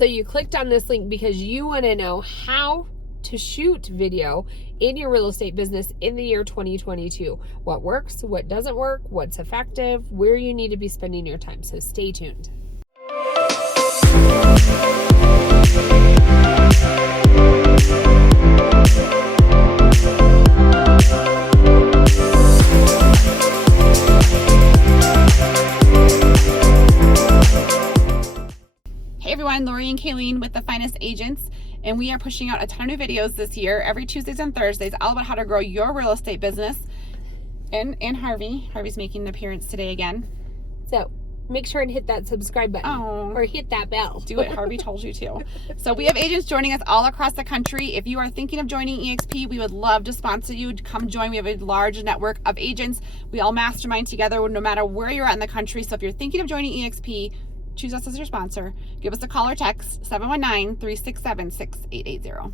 So you clicked on this link because you want to know how to shoot video in your real estate business in the year 2022. What works, what doesn't work, what's effective, where you need to be spending your time. So stay tuned. Hey everyone, Lori and Kayleen with The Finest Agents, and we are pushing out a ton of new videos this year, every Tuesdays and Thursdays, all about how to grow your real estate business. And Harvey's making an appearance today again. So make sure and hit that subscribe button or hit that bell. Do it, Harvey told you to. So we have agents joining us all across the country. If you are thinking of joining EXP, we would love to sponsor you to come join. We have a large network of agents. We all mastermind together no matter where you're at in the country. So if you're thinking of joining EXP, choose us as your sponsor. Give us a call or text 719-367-6880.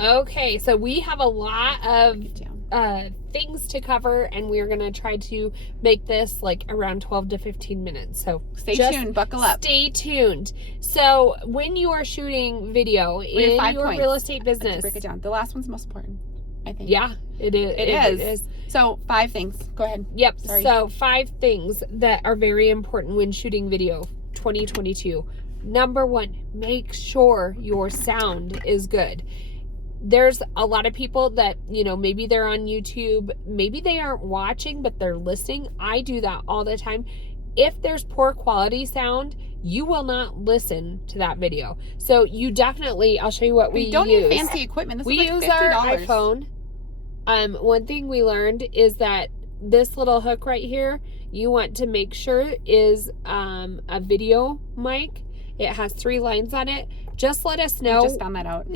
Okay, so we have a lot of things to cover, and we're going to try to make this like around 12 to 15 minutes. So stay tuned, buckle up. Stay tuned. So when you are shooting video in your real estate business, let's break it down. The last one's the most important, I think. Yeah, it is. It is. So 5 things. Go ahead. Yep. Sorry. So 5 things that are very important when shooting video 2022. Number 1, make sure your sound is good. There's a lot of people that, maybe they're on YouTube, maybe they aren't watching, but they're listening. I do that all the time. If there's poor quality sound, you will not listen to that video. So you definitely, I'll show you what we use. Don't need fancy equipment. We use our iPhone. One thing we learned is that this little hook right here, you want to make sure is a video mic. It has 3 lines on it. Just let us know. I just found that out.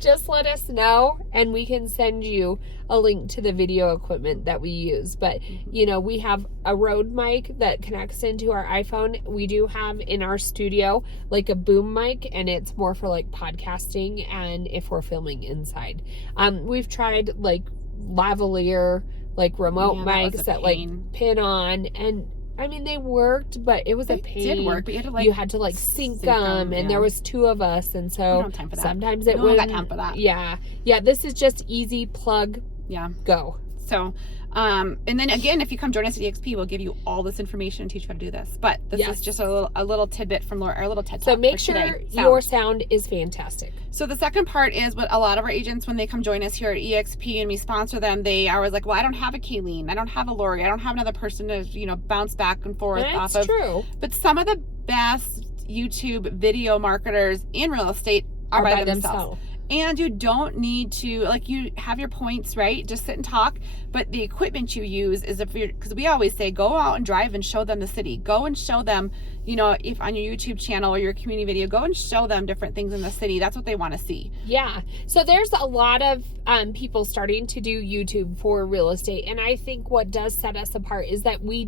Just let us know, and we can send you a link to the video equipment that we use. But, we have a Rode mic that connects into our iPhone. We do have in our studio like a boom mic, and it's more for like podcasting and if we're filming inside. We've tried like lavalier, like remote mics that like pin on, and I mean, they worked, but it was a pain. It did work, but you had to like sync them, and there was 2 of us, and so sometimes it wouldn't. Got time for that. Yeah. This is just easy plug. Yeah. Go. So, and then again, if you come join us at EXP, we'll give you all this information and teach you how to do this. But this is just a little tidbit from our little TED Talk. So make sure your sound is fantastic. So the second part is what a lot of our agents, when they come join us here at EXP and we sponsor them, they are always like, well, I don't have a Kayleen, I don't have a Lori, I don't have another person to, bounce back and forth off of. That's true. But some of the best YouTube video marketers in real estate are by themselves. And you don't need to, you have your points, right? Just sit and talk. But the equipment you use is because we always say, go out and drive and show them the city. Go and show them, if on your YouTube channel or your community video, go and show them different things in the city. That's what they want to see. Yeah. So there's a lot of people starting to do YouTube for real estate. And I think what does set us apart is that we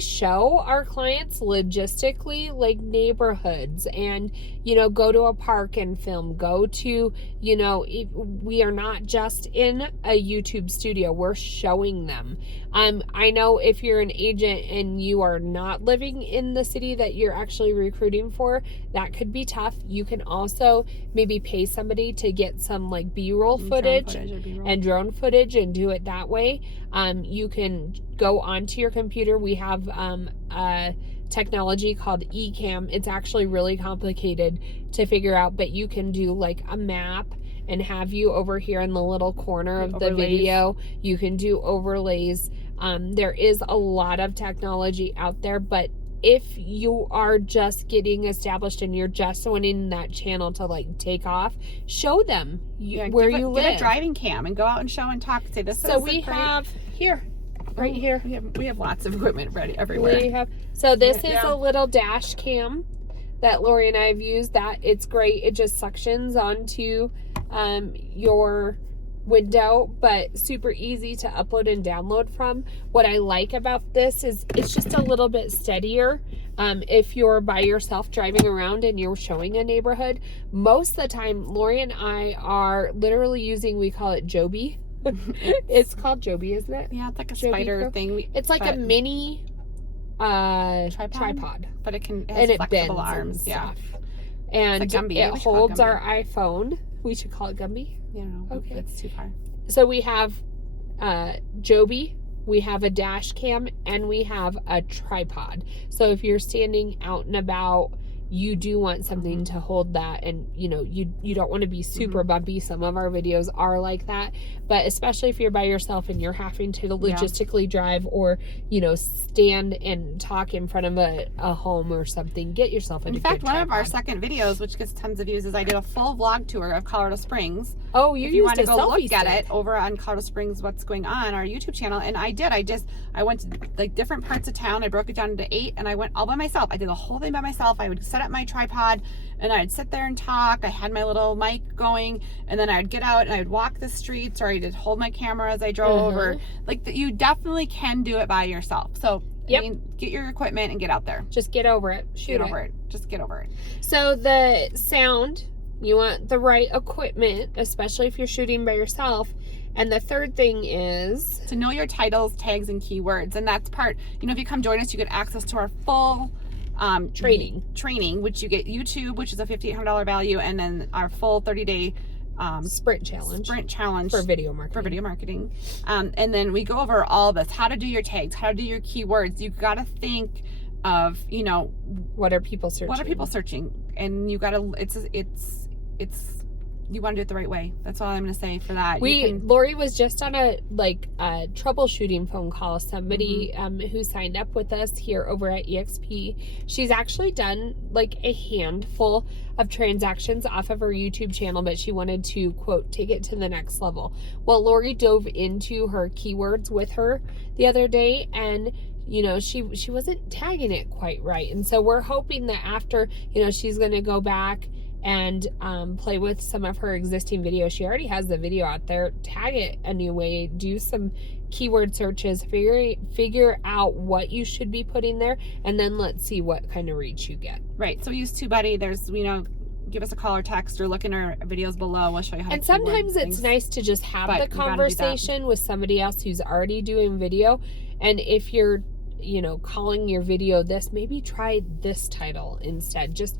show our clients logistically, like neighborhoods, and, go to a park and film, go to, we are not just in a YouTube studio, we're showing them. I know if you're an agent and you are not living in the city that you're actually recruiting for, that could be tough. You can also maybe pay somebody to get some like B-roll footage and drone footage and do it that way. You can go onto your computer. We have a technology called eCam. It's actually really complicated to figure out, but you can do like a map and have you over here in the little corner of the video. You can do overlays. There is a lot of technology out there, but if you are just getting established and you're just wanting that channel to like take off, show them where you live. Get a driving cam and go out and show and talk. Say this. So we have here, right here. We have lots of equipment ready everywhere. So this is a little dash cam that Lori and I have used. That it's great. It just suctions onto your window, but super easy to upload and download from. What I like about this is it's just a little bit steadier. If you're by yourself driving around and you're showing a neighborhood, most of the time, Lori and I are literally using, we call it Joby. It's called Joby, isn't it? Yeah, it's like a Joby spider Pro. thing. It's like a mini tripod. But it has flexible arms. And yeah. stuff. And it's like Gumby. It holds our iPhone. We should call it Gumby. Yeah, no, okay. It's too far. So we have Joby, we have a dash cam, and we have a tripod. So if you're standing out and about, you do want something to hold that, and you don't want to be super bumpy. Some of our videos are like that, but especially if you're by yourself and you're having to logistically drive or stand and talk in front of a home or something, get yourself a good tripod. In fact, one of our second videos, which gets tons of views, is I did a full vlog tour of Colorado Springs. Oh, if you want to go look at it over on Colorado Springs, What's Going On, our YouTube channel. And I went to like different parts of town. I broke it down into 8, and I went all by myself. I did the whole thing by myself. I would set up my tripod, and I'd sit there and talk. I had my little mic going, and then I'd get out and I'd walk the streets, or I'd hold my camera as I drove. Or you definitely can do it by yourself. So I mean, get your equipment and get out there. Just get over it. Get over it. Just get over it. So the sound, you want the right equipment, especially if you're shooting by yourself. And the third thing is to know your titles, tags, and keywords. And that's part, if you come join us, you get access to our full training, which you get YouTube, which is a $5,800 value, and then our full 30-day sprint challenge for video marketing. And then we go over all this: how to do your tags, how to do your keywords. You got to think of what are people searching, and you got to you want to do it the right way. That's all I'm going to say for that. Lori was just on a troubleshooting phone call. Somebody who signed up with us here over at EXP. She's actually done like a handful of transactions off of her YouTube channel, but she wanted to, quote, take it to the next level. Well, Lori dove into her keywords with her the other day, and she wasn't tagging it quite right. And so we're hoping that after, she's going to go back and play with some of her existing videos. She already has the video out there. Tag it a new way. Do some keyword searches. Figure out what you should be putting there, and then let's see what kind of reach you get. Right. So we use TubeBuddy. There's give us a call or text, or look in our videos below. We'll show you how to. And sometimes it's nice to just have the conversation with somebody else who's already doing video. And if you're calling your video this, maybe try this title instead. Just,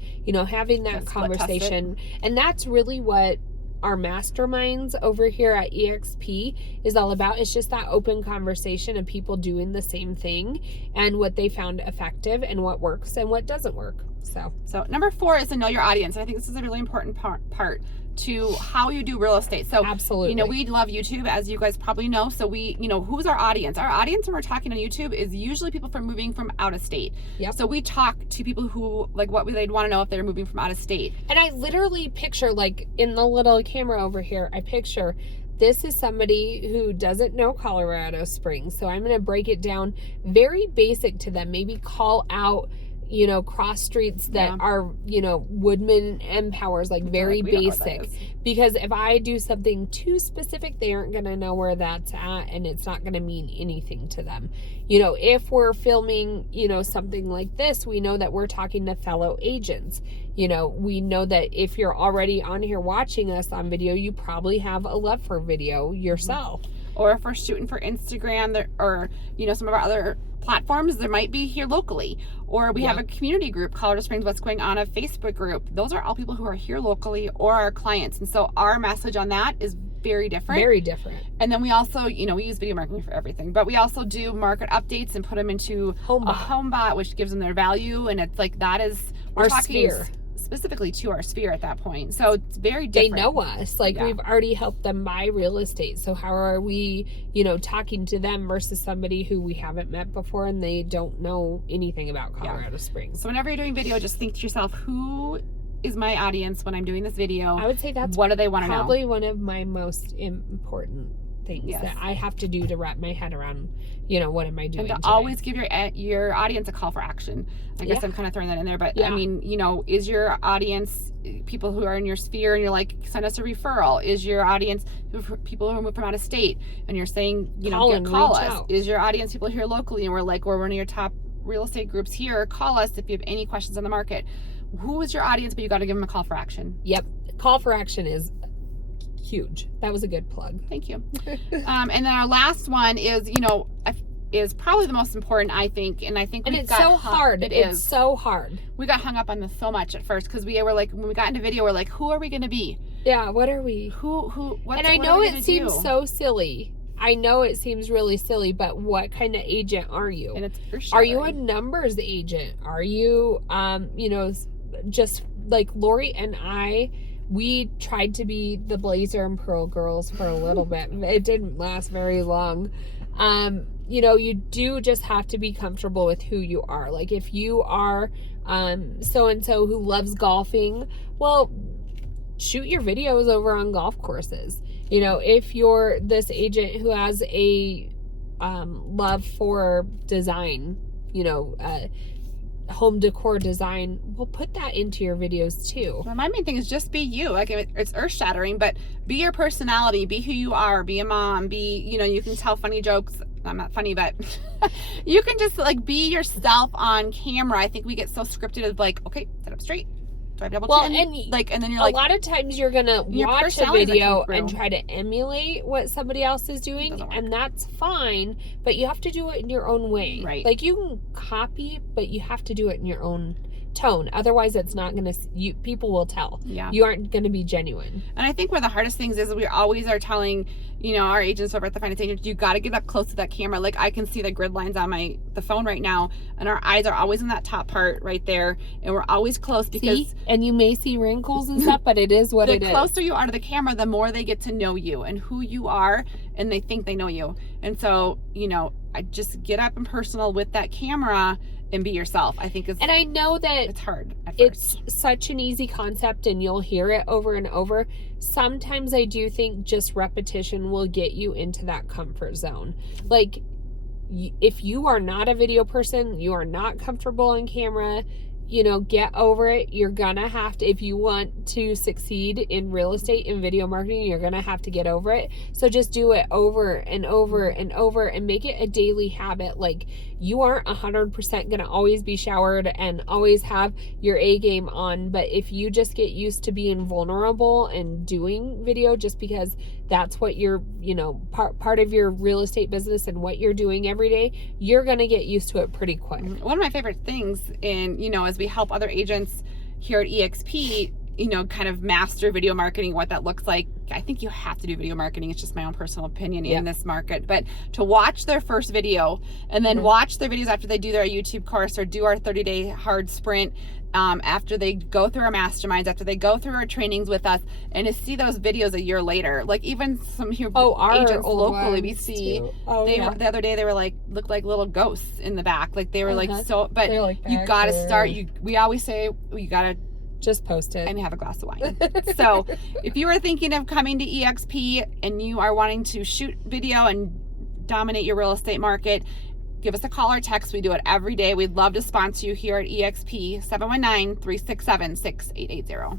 having that conversation. And that's really what our masterminds over here at EXP is all about. It's just that open conversation of people doing the same thing and what they found effective and what works and what doesn't work. So number 4 is to know your audience. And I think this is a really important part to how you do real estate. So absolutely, we love YouTube, as you guys probably know. So we, who's our audience? Our audience when we're talking on YouTube is usually people moving from out of state. Yep. So we talk to people who what they'd want to know if they're moving from out of state. And I literally picture, like in the little camera over here, I picture this is somebody who doesn't know Colorado Springs. So I'm going to break it down very basic to them. Maybe call out cross streets that are, Woodman and Powers, like very basic. Because if I do something too specific, they aren't going to know where that's at, and it's not going to mean anything to them. If we're filming, something like this, we know that we're talking to fellow agents. We know that if you're already on here watching us on video, you probably have a love for video yourself. Or if we're shooting for Instagram or, some of our other platforms, there might be here locally. Or we have a community group, Colorado Springs What's Going On, a Facebook group. Those are all people who are here locally or our clients. And so our message on that is very different. Very different. And then we also, we use video marketing for everything, but we also do market updates and put them into a HomeBot, which gives them their value. And it's like, that is our sphere. Specifically to our sphere at that point. So it's very different. They know us. We've already helped them buy real estate. So how are we, talking to them versus somebody who we haven't met before and they don't know anything about Colorado Springs? So whenever you're doing video, just think to yourself, who is my audience when I'm doing this video? I would say that's what do they want to know? Probably one of my most important things that I have to do to wrap my head around, what am I doing and to today? Always give your audience a call for action. I guess I'm kind of throwing that in there, but I mean, is your audience people who are in your sphere and you're like, send us a referral? Is your audience people who move from out of state and you're saying, call us? Is your audience people here locally and we're one of your top real estate groups here, call us if you have any questions on the market. Who is your audience? But you got to give them a call for action. Yep. Call for action is huge. That was a good plug. Thank you. And then our last one is, is probably the most important, I think. And I think it's so hard. It's so hard. We got hung up on this so much at first because we were like, when we got into video, we're like, who are we going to be? Yeah. What are we? And I know it seems so silly. I know it seems really silly, but what kind of agent are you? And it's are you a numbers agent? Are you, just like Lori and I, we tried to be the Blazer and Pearl girls for a little bit. It didn't last very long. You do just have to be comfortable with who you are. Like if you are so-and-so who loves golfing, well, shoot your videos over on golf courses. If you're this agent who has a love for design, home decor design, we'll put that into your videos too. Well, my main thing is just be you. Like it's earth shattering, but be your personality, be who you are, be a mom, you can tell funny jokes. I'm not funny, but you can just like be yourself on camera. I think we get so scripted of like, okay, sit up straight. Do I have double chin? And then you're like, a lot of times you're gonna watch a video and try to emulate what somebody else is doing, and that's fine, but you have to do it in your own way. Right. Like you can copy, but you have to do it in your own tone. Otherwise, it's not gonna. People will tell. Yeah. You aren't gonna be genuine. And I think one of the hardest things is we always are telling, our agents over at the Finance Agents, you got to get up close to that camera. Like I can see the grid lines on the phone right now, and our eyes are always in that top part right there, and we're always close because. And you may see wrinkles and stuff, but it is what it is. The closer you are to the camera, the more they get to know you and who you are, and they think they know you. And so, I just get up and personal with that camera and be yourself. I think and I know that it's hard at first. It's such an easy concept and you'll hear it over and over. Sometimes I do think just repetition will get you into that comfort zone. Like if you are not a video person, you are not comfortable on camera, get over it. You're gonna have to, if you want to succeed in real estate and video marketing, you're gonna have to get over it. So just do it over and over and over and make it a daily habit. Like you aren't 100% gonna always be showered and always have your A game on, but if you just get used to being vulnerable and doing video just because that's what you're, part of your real estate business and what you're doing every day, you're gonna get used to it pretty quick. One of my favorite things as we help other agents here at EXP, kind of master video marketing, what that looks like. I think you have to do video marketing. It's just my own personal opinion in this market. But to watch their first video and then watch their videos after they do their YouTube course or do our 30-day hard sprint, after they go through our masterminds, after they go through our trainings with us, and to see those videos a year later. Like even some agents locally we see, the other day they were like, looked like little ghosts in the back. Like they were but you got to start. We always say, you got to just post it and have a glass of wine. So if you are thinking of coming to EXP and you are wanting to shoot video and dominate your real estate market, give us a call or text. We do it every day. We'd love to sponsor you here at EXP, 719-367-6880.